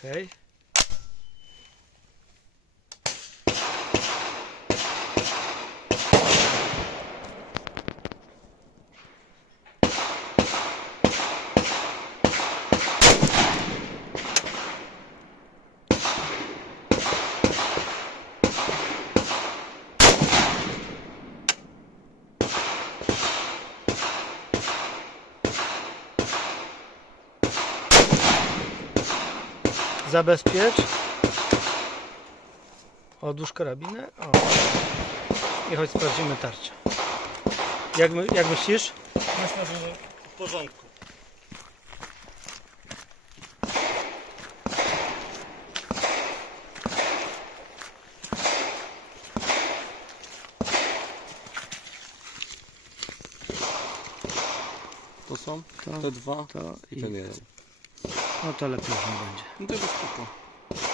Okej. Zabezpiecz. Odłóż karabinę. O. I chodź sprawdzimy tarczę. Jak, my, jak myślisz? Myślę, że w porządku. To są To, te dwa to i i ten jeden. No to lepiej już nie będzie. No to spoko.